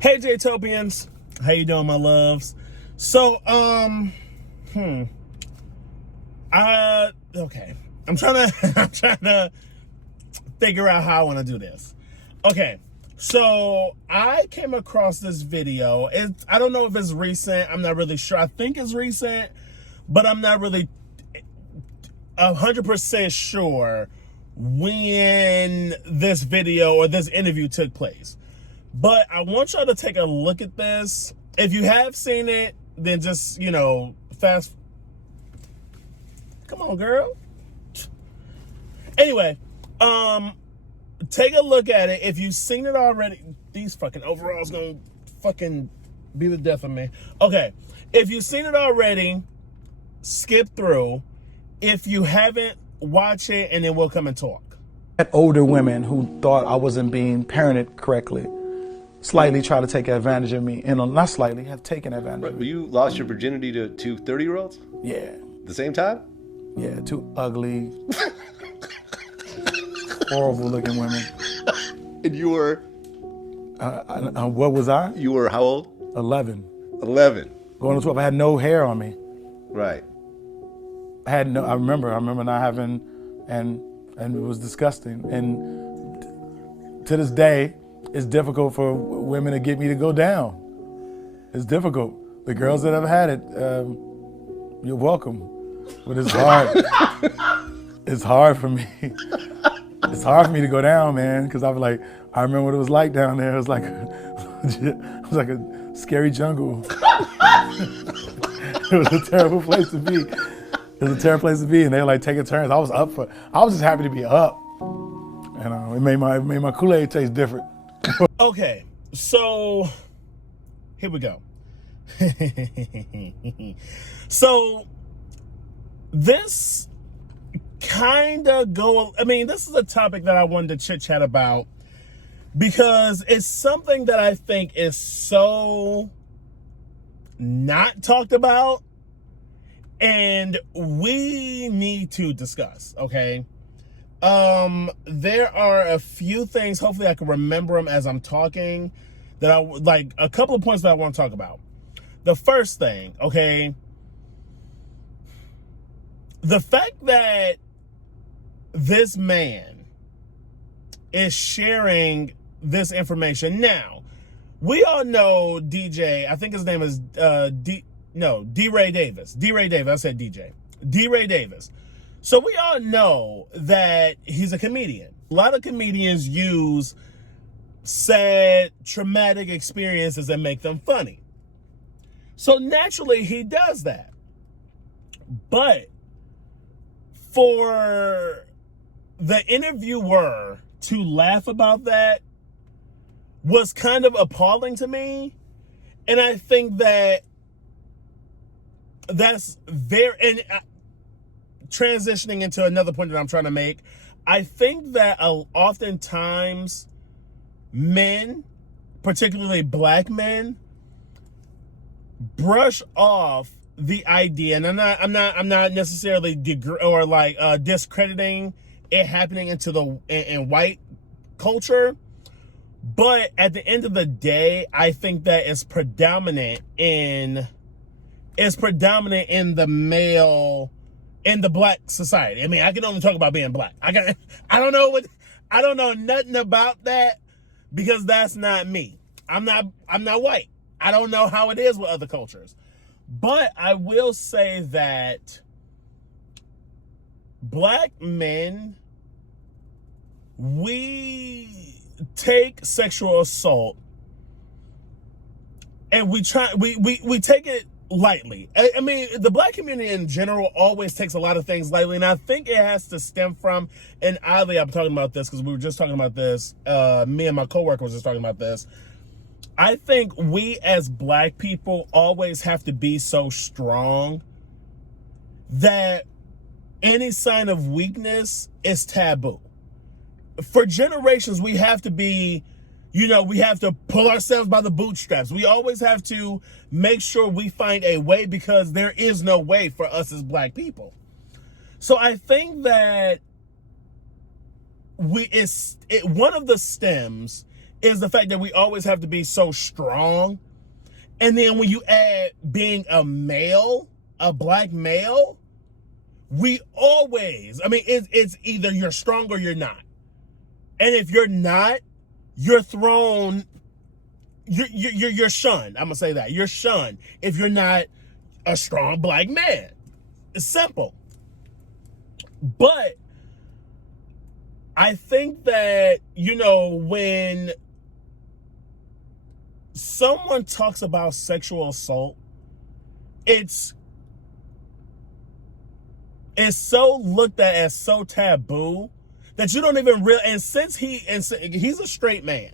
Hey Jay-Topians, how you doing, my loves? So, okay. I'm trying to figure out how I want to do this. Okay, so I came across this video. I don't know if it's recent. I'm not really sure. I think it's recent, but I'm not really 100% sure when this video or this interview took place. But I want y'all to take a look at this. If you have seen it, then just, fast. Come on, girl. Anyway, take a look at it. If you've seen it already, these fucking overalls gonna fucking be the death of me. Okay, if you've seen it already, skip through. If you haven't, watch it, and then we'll come and talk. Older women who thought I wasn't being parented correctly slightly try to take advantage of me, and not slightly, have taken advantage of me. You lost your virginity to two 30-year-olds? Yeah. The same time? Yeah, two ugly, horrible looking women. And you were? What was I? You were how old? 11. 11. Going to 12. I had no hair on me. Right. I remember not having, and it was disgusting. And to this day, it's difficult for women to get me to go down. It's difficult. The girls that have had it, you're welcome. But it's hard. It's hard for me. It's hard for me to go down, man, because I remember what it was like down there. It was like a scary jungle. It was a terrible place to be. It was a terrible place to be, and they were like taking turns. I was just happy to be up. And it made my Kool-Aid taste different. Okay, so here we go. So this this is a topic that I wanted to chit chat about because it's something that I think is so not talked about and we need to discuss, okay? There are a few things, hopefully I can remember them as I'm talking, that I like a couple of points that I want to talk about. The first thing, okay, the fact that this man is sharing this information. Now, we all know DJ, I think his name is D-Ray Davis. D-Ray Davis, I said DJ. D-Ray Davis. So we all know that he's a comedian. A lot of comedians use sad, traumatic experiences and make them funny. So naturally, he does that. But for the interviewer to laugh about that was kind of appalling to me. And I think that that's very... transitioning into another point that I'm trying to make, I think that oftentimes men, particularly black men, brush off the idea, and I'm not necessarily discrediting it happening in white culture, but at the end of the day, I think that it's predominant in the male. In the black society. I mean, I can only talk about being black. I don't know nothing about that because that's not me. I'm not white. I don't know how it is with other cultures. But I will say that black men, we take sexual assault and we take it lightly. I mean, the black community in general always takes a lot of things lightly, and I think it has to stem from, and oddly, I'm talking about this because we were just talking about this, me and my coworker was just talking about this. I think we as black people always have to be so strong that any sign of weakness is taboo. For generations, we have to be, we have to pull ourselves by the bootstraps. We always have to make sure we find a way because there is no way for us as black people. So I think that one of the stems is the fact that we always have to be so strong. And then when you add being a male, a black male, we always, I mean, it's either you're strong or you're not. And if you're not, you're thrown, you're shunned. I'm gonna say that. You're shunned if you're not a strong black man. It's simple. But I think that, you know, when someone talks about sexual assault, it's so looked at as so taboo that you don't even realize. And since he's a straight man,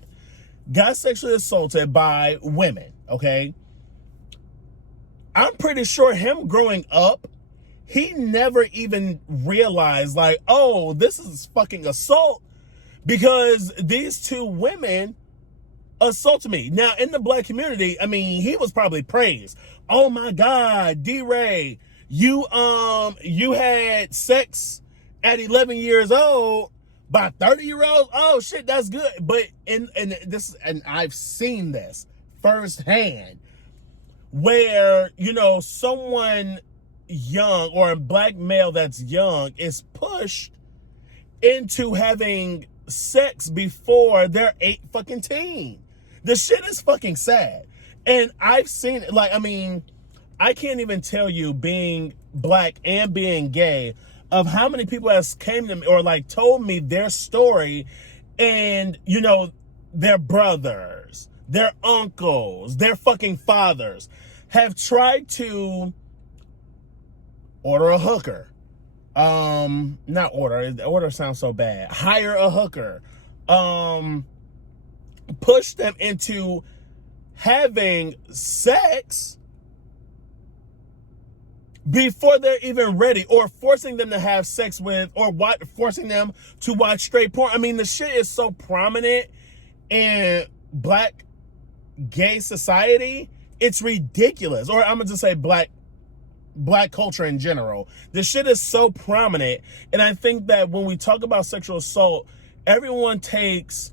got sexually assaulted by women, okay? I'm pretty sure him growing up, he never even realized, like, oh, this is fucking assault because these two women assaulted me. Now, in the black community, I mean, he was probably praised. Oh my God, D-Ray, you had sex at 11 years old by 30-year-olds. Oh shit, that's good. But and I've seen this firsthand, where, you know, someone young or a black male that's young is pushed into having sex before they're 8 fucking teen. The shit is fucking sad. And I've seen it. Like, I mean, I can't even tell you, being black and being gay, of how many people has came to me or like told me their story, and, you know, their brothers, their uncles, their fucking fathers have tried to order a hooker. Not order sounds so bad. Hire a hooker. Push them into having sex before they're even ready, or forcing them to have sex with, or forcing them to watch straight porn. I mean, the shit is so prominent in black gay society. It's ridiculous. Or I'm gonna just say black culture in general. This shit is so prominent. And I think that when we talk about sexual assault, everyone takes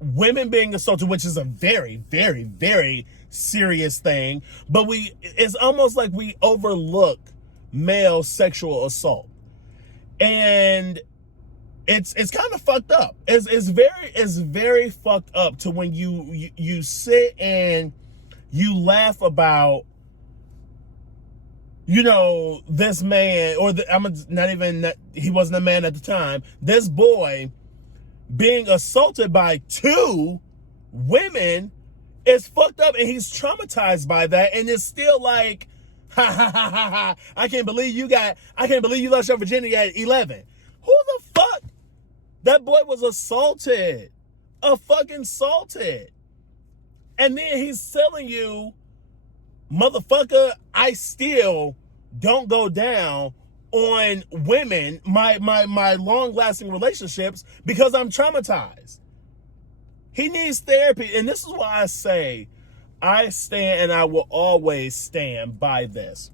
women being assaulted, which is a very, very, very serious thing, but it's almost like we overlook male sexual assault. And it's kind of fucked up. It's very fucked up to when you sit and you laugh about, you know, this man, or he wasn't a man at the time, this boy being assaulted by 2 women is fucked up, and he's traumatized by that, and it's still like, ha ha ha ha ha, I can't believe you lost your virginity at 11. Who the fuck? That boy was assaulted. Fucking assaulted. And then he's telling you, motherfucker, I still don't go down on women, my long-lasting relationships, because I'm traumatized. He needs therapy. And this is why I say I stand, and I will always stand by this.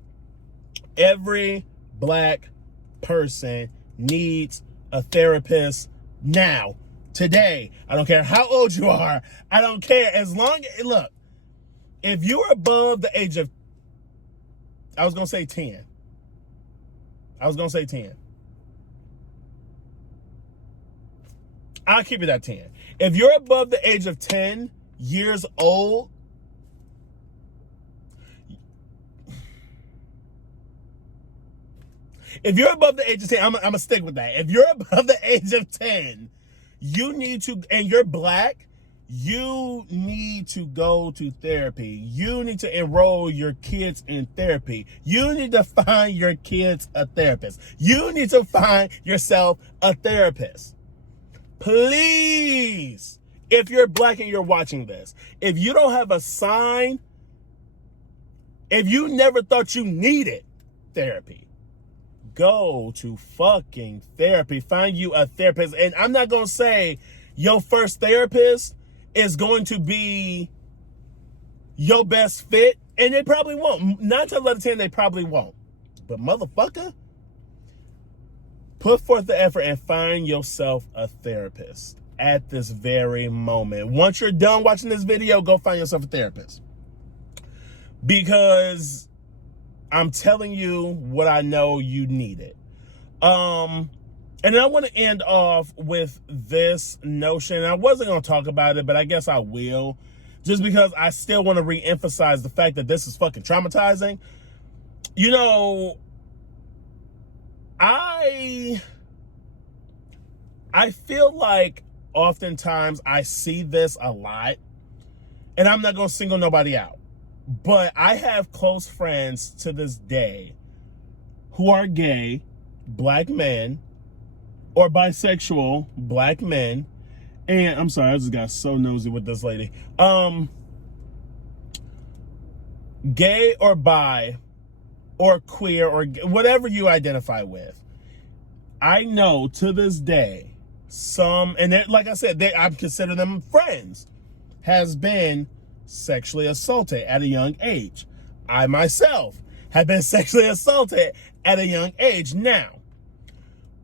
Every black person needs a therapist now, today. I don't care how old you are. I don't care. As long as, look, if you're above the age of, I was going to say 10. I'll keep it at 10. If you're above the age of 10 years old, if you're above the age of 10, I'm going to stick with that. If you're above the age of 10, you need to, and you're black, you need to go to therapy. You need to enroll your kids in therapy. You need to find your kids a therapist. You need to find yourself a therapist. Please, if you're black and you're watching this, if you don't have a sign, if you never thought you needed therapy, go to fucking therapy. Find you a therapist. And I'm not going to say your first therapist is going to be your best fit, and they probably won't. 9 times out of 10, they probably won't. But motherfucker, Put forth the effort and find yourself a therapist at this very moment. Once you're done watching this video, go find yourself a therapist. Because I'm telling you what I know you need it. And I want to end off with this notion. I wasn't going to talk about it, but I guess I will. Just because I still want to re-emphasize the fact that this is fucking traumatizing. You know, I feel like oftentimes I see this a lot, and I'm not going to single nobody out, but I have close friends to this day who are gay, black men, or bisexual black men. And I'm sorry, I just got so nosy with this lady. Gay or bi or queer or whatever you identify with. I know to this day some, and like I said, I consider them friends, has been sexually assaulted at a young age. I myself have been sexually assaulted at a young age. Now,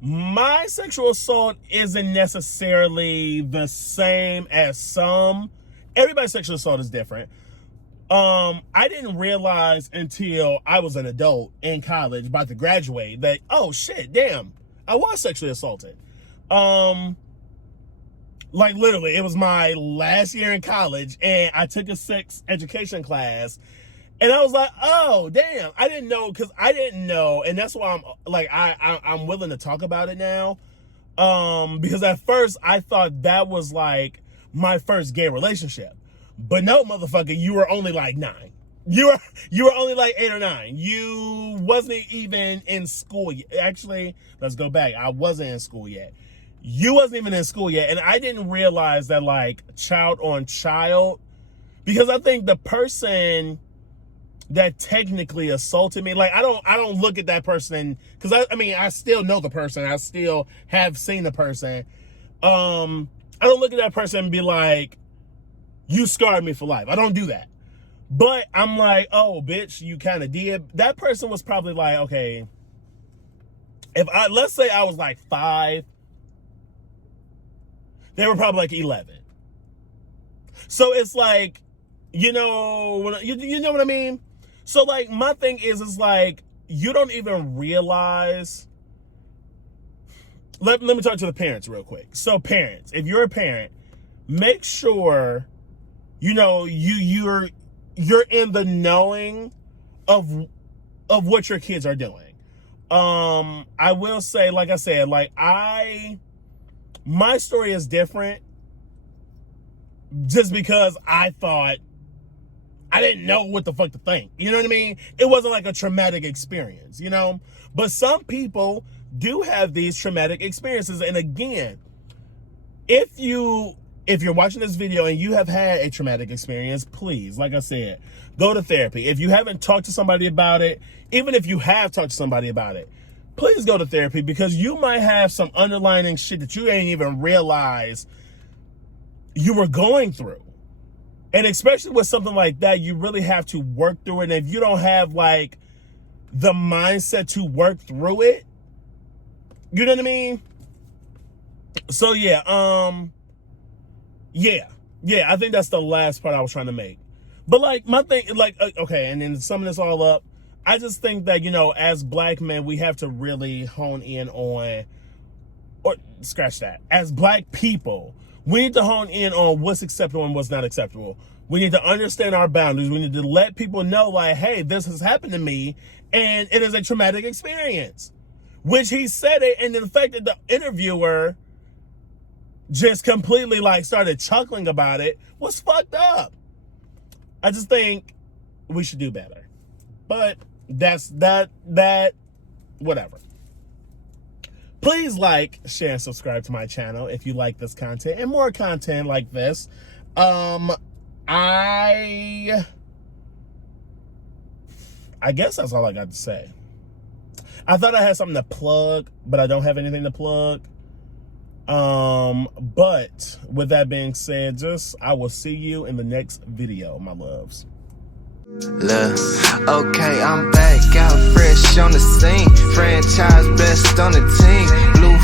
my sexual assault isn't necessarily the same as some. Everybody's sexual assault is different. I didn't realize until I was an adult in college, about to graduate, that, oh shit, damn, I was sexually assaulted. Like literally, it was my last year in college, and I took a sex education class, and I was like, oh damn, I didn't know, because I didn't know, and that's why I'm like, I'm willing to talk about it now, because at first I thought that was like my first gay relationship, but no, motherfucker, you were only like 9. You were only like 8 or 9. You wasn't even in school yet. Actually, let's go back. I wasn't in school yet. You wasn't even in school yet, and I didn't realize that, like, child on child, because I think the person that technically assaulted me, like, I don't look at that person, because I mean I still know the person, I still have seen the person. I don't look at that person and be like, you scarred me for life. I don't do that. But I'm like, oh bitch, you kind of did. That person was probably like, okay, let's say I was like 5, they were probably like 11. So it's like, you know, you know what I mean? So like, my thing is like, you don't even realize. Let me talk to the parents real quick. So parents, if you're a parent, make sure, you know, you're in the knowing of what your kids are doing. I will say, like I said, like my story is different just because I thought, I didn't know what the fuck to think. You know what I mean? It wasn't like a traumatic experience, you know? But some people do have these traumatic experiences. And again, if you're watching this video and you have had a traumatic experience, please, like I said, go to therapy. If you haven't talked to somebody about it, even if you have talked to somebody about it, please go to therapy, because you might have some underlying shit that you ain't even realize you were going through. And especially with something like that, you really have to work through it. And if you don't have like the mindset to work through it, you know what I mean? So yeah, yeah, I think that's the last part I was trying to make. But like, my thing, like, okay, and then summing this all up, I just think that, you know, as black men, we have to really hone in on, or scratch that, as black people, we need to hone in on what's acceptable and what's not acceptable. We need to understand our boundaries. We need to let people know, like, hey, this has happened to me, and it is a traumatic experience. Which he said it, and the fact that the interviewer just completely like started chuckling about it was fucked up. I just think we should do better. But that's whatever. Please like, share, and subscribe to my channel if you like this content and more content like this. I guess that's all I got to say. I thought I had something to plug, but I don't have anything to plug. But with that being said, I will see you in the next video, my loves. Look, okay, I'm back out fresh on the scene. Franchise best on the team. Blue